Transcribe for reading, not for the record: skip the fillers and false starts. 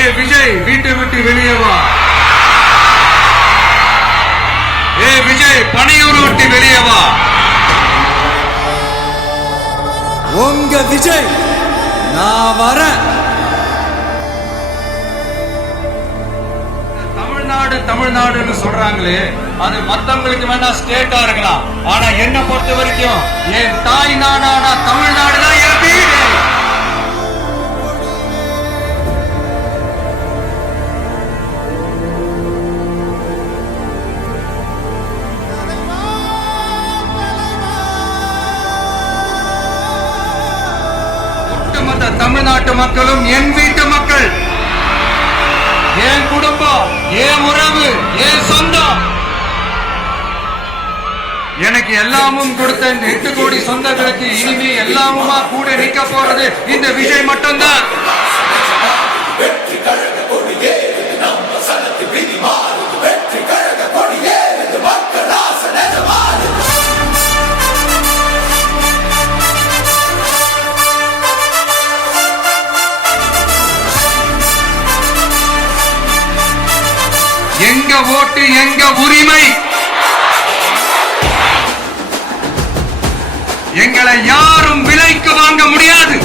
ஏ விஜய் வீட்டை விட்டு வெளியே வா. ஏ விஜய் பணியூர் விட்டு வெளியே வா. உங்க விஜய் நான் வரேன். தமிழ்நாடு தமிழ்நாடுன்னு சொல்றாங்களே, அது மத்தவங்களுக்கு வேணா ஸ்டேட்டா இருக்கலாம். ஆனா என்ன பொறுத்த வரைக்கும் என் தாய் நாடான தமிழ்நாடு தான் என் வீடு. ஒட்டுமொத்த தமிழ்நாட்டு மக்களும் என் வீட்டு மக்கள், என் குடும்பம், என் உறவு, என் சொந்தம். எனக்கு எல்லாமும் கொடுத்த இந்த 8 கோடி சொந்தங்களுக்கு இனிமே எல்லாமுமா கூட நிக்க போறது இந்த விஜய் மட்டும்தான். எங்க ஓட்டு எங்க உரிமை. எங்களை யாரும் விலைக்கு வாங்க முடியாது.